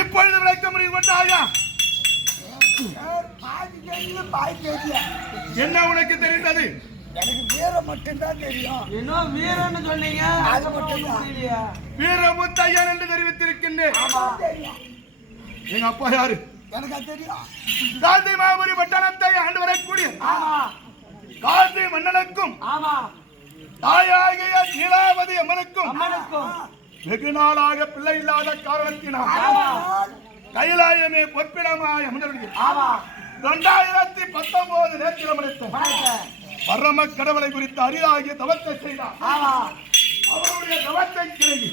இப்பொழுது விளக்க முடியும் கொண்டாயா? என்ன உனக்கு தெரிந்தது? எனக்கு வீரம் மட்டும்தான் தெரியும். என்ன வீரன்னு சொன்னீங்க? அது மட்டும்தான். வீரமுத்தையன் என்று தெரிவித்திருக்கின்றேன். எங்க அப்பா யாரு? எனக்கு தெரியும். காந்தி மாபுரி பட்டணத்தை ஆண்டு வரக்கூடிய காந்தி மன்னனுக்கும் தாயாகிய நீலாவதி அம்மனுக்கும் வெகு நாளாக பிள்ளை இல்லாத காரணத்தினால் கைலாயமே பொற்பிடமாய் அமர்ந்தது. 2019 நேற்றில் பரம கடவுளை குறித்து அரிதாகிய தவத்தை செய்தார். அவருடைய தவத்தை கிளம்பி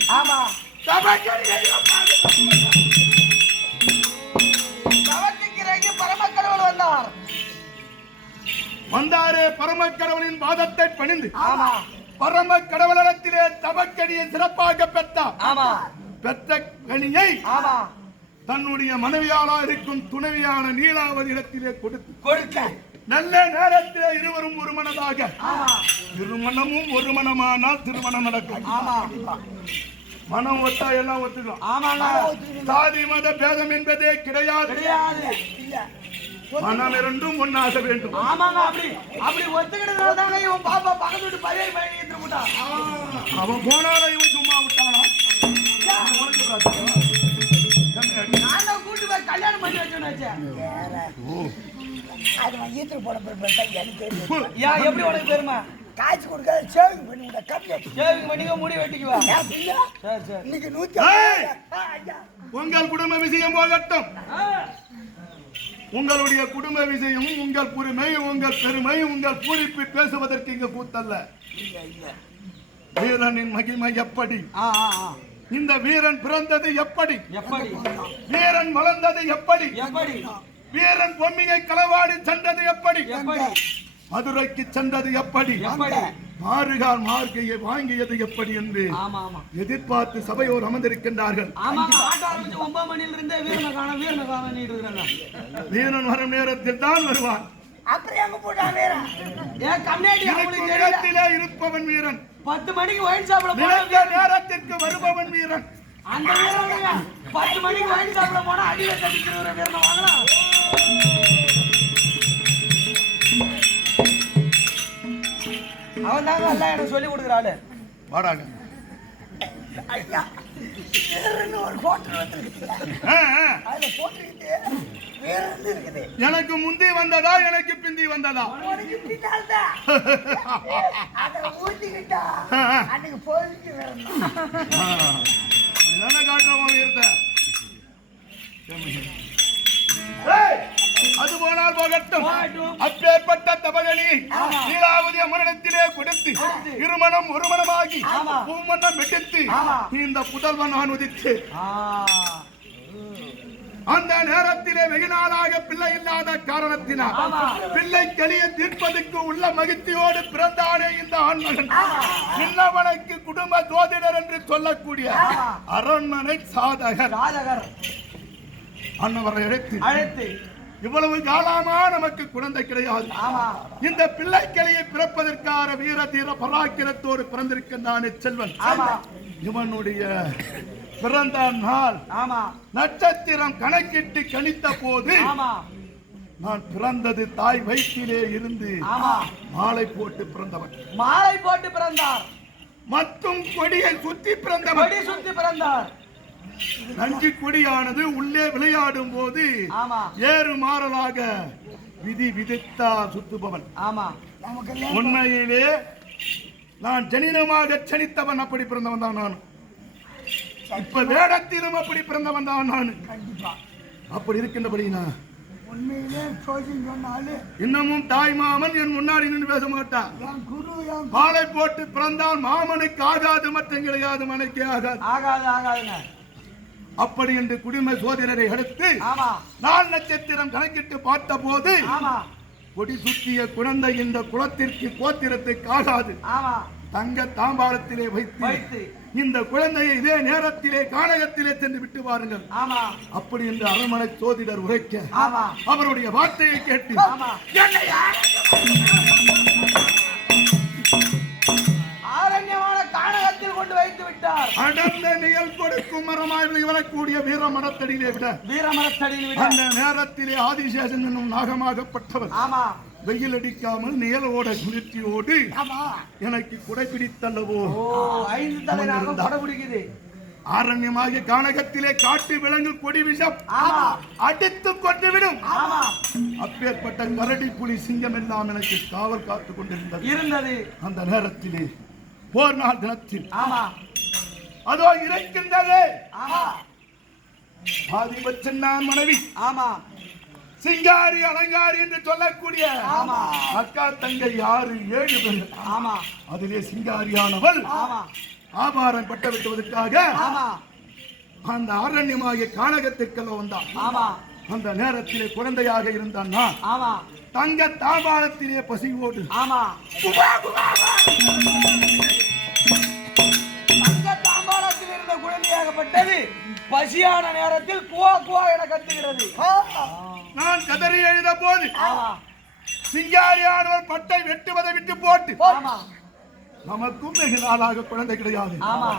பரம கடவுள் வந்தாரே. பரம கடவுளின் பாதத்தை பணிந்து பரம கடவுளிடத்திலே தவக்கடியை சிறப்பாக பெற்றார். பெற்ற கனியை தன்னுடைய மனைவியாளா இருக்கும் துணைவியான நீலாவதி இடத்திலே கொடுக்க நல்ல நேரத்திலே இருவரும் ஒரு மனதாக, இருமணமும் ஒரு மனமானால் திருமணம் நடக்கும். மனம் ஒத்தா எல்லாம் ஒத்துக்கும். சாதி மத பேதம் என்பதே கிடையாது. மனம் இரண்டும் ஒன்னாக வேண்டும். அவன் போனால இவன் சும்மா விட்டானா? கல்யாணம் பண்ணி வச்சேன். எப்படி உனக்கு பெருமை? காய்ச்சி கொடுக்க சேவிங் பண்ணி விட கம்ப்ளீட் சேவிங் பண்ணிக்க முடி வெட்டிக்குவா. சரி சரி. இன்னைக்கு 100 உங்கள் குடும்ப விஷயம் போகட்டும். உங்களுடைய குடும்ப விஷயம், உங்கள் புரிமை, உங்கள் பெருமை, உங்கள் பூரிப்பு பேசுவதற்கு இங்கு கூத்தல்ல. வீரனின் மகிமை எப்படி? இந்த வீரன் பிறந்தது எப்படி? வீரன் வளர்ந்தது எப்படி? வீரன் பொம்மியை களவாடி சென்றது எப்படி? மதுரைக்கு சென்றது எப்படி? மாறுகால் மார்க்கையை வாங்கியது எப்படி என்று எதிர்பார்த்து சபையோர் அமர்ந்திருக்கின்றார்கள். வீரன் வரும் நேரத்தில் தான் வருவான். இருப்பவன் வீரன். 10 மணிக்கு ஒயின் சாப்பிட நேரத்திற்கு வருபவன் வீரன். அந்த வீரன் 10 மணிக்கு ஒயின் சாப்பிட போனா அடியில தடிக்கிற வீரனை வாங்கலாம். அவன் தாங்க எல்லாம் எனக்கு சொல்லி கொடுக்குறாள். வாடாங்க. எனக்கு முந்தி வந்ததா எனக்கு பிந்தி வந்ததா? காட்டுறவன் வீரத்தை அது போனால் போகட்டும். அப்பேற்பட்ட தபகனி நீலாவதி அம்மனிடத்திலே கொடுத்து இருமணம் ஒரு மனமாகி பூமணம் வெட்டித்து இந்த புதல்வன் நான் உதித்து அந்த நேரத்திலே வெகு நாளாக பிள்ளை இல்லாத காரணத்தினால் பிள்ளை கலியை தீர்ப்பதற்கு உள்ள மகிழ்ச்சியோடு பிறந்தானே இந்த ஆண்மகன். சின்னவனுக்கு குடும்ப ஜோதிடர் என்று சொல்லக்கூடிய அரண்மனை சாதகர் அன்னவரை அழைத்து இவ்வளவு காலமா நமக்கு குழந்தை கிடையாது. இந்த பிள்ளை கிளையை பிறப்பதற்கான வீர தீர பராக்கிரத்தோடு பிறந்திருக்கின்றானே செல்வன். இவனுடைய பிறந்த நாள் ஆமா நட்சத்திரம் கணக்கிட்டு கணித்த போது ஆமா நான் பிறந்தது தாய் வயிற்றிலே இருந்து ஆமா மாலை போட்டு பிறந்தவன். மாலை போட்டு பிறந்தார். மற்றும் கொடியை சுத்தி பிறந்தவன். கொடி சுத்தி பிறந்தார். நஞ்சு கொடியானது உள்ளே விளையாடும் போது ஆமா ஏறு மாறலாக விதி விதித்தா சுத்துபவன். ஆமா உண்மையிலே நான் ஜனினமாக சனித்தவன். அப்படி பிறந்தவன் தான் நான். இப்ப வேடத்திலும் அப்படி பிறந்தவன் தான் நான். கண்டிப்பா அப்படி இருக்கின்றபடினா உண்மையிலே சோதின்னு சொன்னாலே இன்னமும் தாய் மாமன் என் முன்னாடி நின்று பேச மாட்டான். என் குரு என் மாலை போட்டு பிறந்தால் மாமனுக்கு ஆகாது, மற்றும் கிடையாது, மனைக்கு ஆகாது. ஆகாது ஆகாதுங்க. அப்படி என்று குடிமை சோதனரை அடுத்து ஆமா நாள் நட்சத்திரம் கணக்கிட்டு பார்த்த போது ஆமா கொடி சுற்றிய குழந்தை இந்த குலத்திற்கு கோத்திரத்துக்கு ஆகாது. ஆமா தங்க தாம்பாளத்திலே வைத்து இந்த குழந்தையை இதே நேரத்திலே கானகத்திலே சென்று விட்டு வாருங்கள். ஆமா அப்படி என்று அரண்மனை சோதிடர் உரைக்க ஆமா அவருடைய வார்த்தையை கேட்டு ஆமா ஆரண்யமான கானகத்தில் கொண்டு வைத்து விட்டார். அடர்ந்த நிழல் கொடுக்கும் மரமாய் வரக்கூடிய வீர மரத்தடியிலே விட வீரமரத்தடியில் விட அந்த நேரத்திலே ஆதிசேஷன் என்னும் நாகமாகப்பட்டவர் ஆமா வெயில் அடிக்காமல் நிழலோட குளிர்ச்சியோடு ஆமா எனக்கு குடை பிடித்தல்லவோ. ஓ 5 தலை நாகம் கொடை பிடிக்குது. ஆரண்யமாகிய கானகத்திலே காட்டு விலங்கு கொடி விஷம் ஆமா அடித்து கொண்டு விடும். ஆமா அப்பேற்பட்ட கரடி புலி சிங்கம் எல்லாம் எனக்கு காவல் காத்துக் கொண்டிருந்தது. இருந்தது. அந்த நேரத்திலே போர் நாள் தினத்தில் ஆமா அதோ இறைக்கின்றது ஆமா ஆதிபச்சன்னான் மனைவி ஆமா சிங்காரி அலங்காரி என்று சொல்லக்கூடிய ஆமா அக்கா தங்கை 6 7 பேர். ஆமா அதிலே சிங்காரியானவள் ஆமா ஆபாரம் பட்ட விட்டுவதற்காக ஆமா அந்த ஆரண்யமாகிய கானகத்திற்கெல்லாம் வந்தான். ஆமா அந்த நேரத்திலே குழந்தையாக இருந்தான் நான். ஆமா தங்க தாபாரத்திலே பசியோடு ஆமா தங்க தாம்பாளத்தில் இருந்த குழந்தையாகப்பட்டது பசியான நேரத்தில் குவா குவா என கத்துகிறது. நான் கதறி எழுத போது ஆமா சிங்காரியானவர் பட்டை வெட்டுவதை விட்டு போட்டு ஆமா நமக்கும் வெகு நாளாக குழந்தை கிடையாது. ஆமா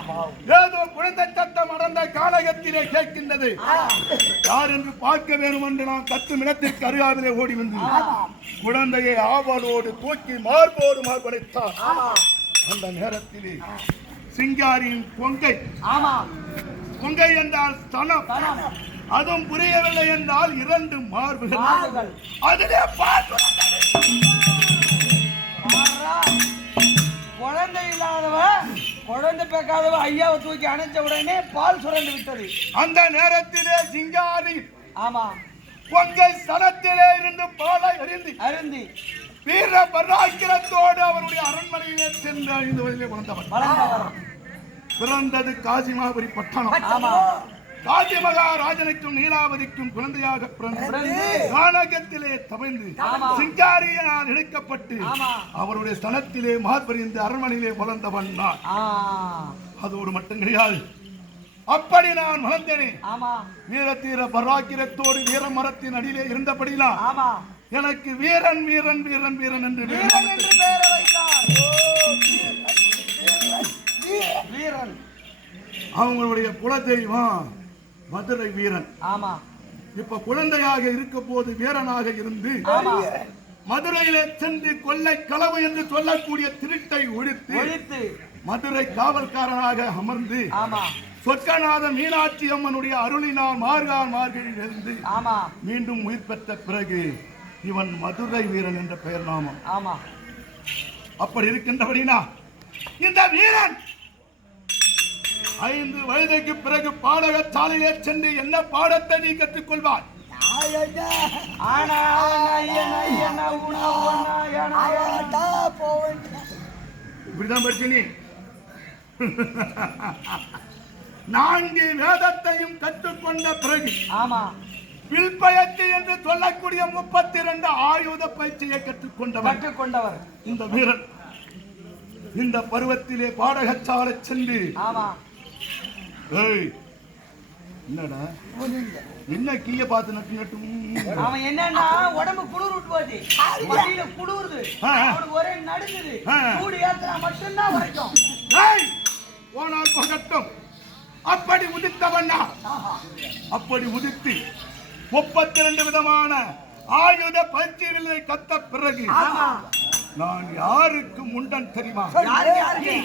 ஏதோ குழந்தை சத்தம் அடர்ந்த கானகத்திலே கேட்கின்றது. யார் என்று பார்க்க வேண்டும் என்று நான் 10 நிமிடத்திற்கு அருகாவிலே ஓடி வந்து குழந்தையை ஆவலோடு தூக்கி மார்போடு மார்படைத்தார். அந்த நேரத்திலே சிங்காரியின் கொங்கை, ஆமா கொங்கை என்றால் ஸ்தனம், தனம் அதுவும் புரியவில்லை என்றால் 2 மார்புகள். மார்புகள். அதிலே பார்த்து மாறா. குழந்தை இல்லாதவ குழந்தை பேக்காதவ ஐயாவை தூக்கி அணைச்ச உடனே பால் சுரண்டு விட்டது. அந்த நேரத்திலே சிங்காரி ஆமா கொங்கை ஸ்தனத்திலே இருந்து பாலை அருந்தி வீர பராக்கிரத்தோடு அவருடைய அரண்மனையிலே சென்று 5 வயதிலே வளர்ந்தவன். வளர்ந்தவர். பிறந்தது காசிமாபுரி பட்டணம். ஆமா காசி மகாராஜனுக்கும் நீலாவதிக்கும் குழந்தையாக பிறந்து பிறந்து கானகத்திலே தவழ்ந்து ஆமா. சிங்காரியினால் இழுக்கப்பட்டு ஆமா அவருடைய ஸ்தனத்திலே மார்பறிந்து அரண்மனையிலே வளர்ந்தவன் நான். ஆ அதோடு மட்டும் கிடையாது, அப்படி நான் வளர்ந்தேனே. ஆமா வீரத்தீர பராக்கிரத்தோடு வீர மரத்தின் அடியிலே இருந்தபடினா ஆமா எனக்கு வீரன் வீரன் வீரன் வீரன் என்று வீரன் என்று பெயரை வைத்தார். வீரன். அவங்களுடைய குலதெய்வம் மதுரை வீரன். ஆமா இப்ப குழந்தையாக இருக்க போது வீரனாக இருந்து ஆமா மதுரையிலே சென்று கொள்ளை களவு என்று சொல்லக்கூடிய திருட்டை ஒழித்து ஒழித்து மதுரை காவல்காரனாக அமர்ந்து ஆமா சொர்க்கநாத மீனாட்சி அம்மனுடைய அருளினால் மார்கழியில் இருந்து ஆமா மீண்டும் உயிர் பெற்ற பிறகு இவன் மதுரை வீரன் என்ற பெயர் நாமம். ஆமா அப்படி இருக்கின்றபடினா இந்த வீரன் 5 வயதுக்கு பிறகு பாடகசாலையிலே சென்று என்ன பாடத்தை நீ கற்றுக்கொள்வார்? ஆனா ஐயனா ஐயனா உனா உனா யானா யானா இப்படிதான் படிச்சு நீ 4 வேதத்தையும் கற்றுக்கொண்ட பிறகு ஆமா வில்பயத்து என்று சொல்லக்கூடிய 32 ஆயுத பயிற்சியை கற்றுக்கொண்டவர் இந்த வீரன். இந்த பருவத்திலே பாடகசாலை சென்று ஆமா ஏய் என்னடா என்ன கீய பார்த்து நட்டு நட்டு அவன் என்னன்னா உடம்பு குளிர் விட்டு போச்சு, மடியில குளிருது, அவனுக்கு ஒரே நடுங்குது, கூடி ஏத்துனா மட்டும்தான் வரைக்கும். ஏய் போனால் பகட்டும் அப்படி உதித்தவண்ணா அப்படி உதித்து 32 விதமான ஆயுத பயிற்சிகளை கத்த பிறகு நான் யாருக்கு முண்டன் தெரியுமா? யாருக்கு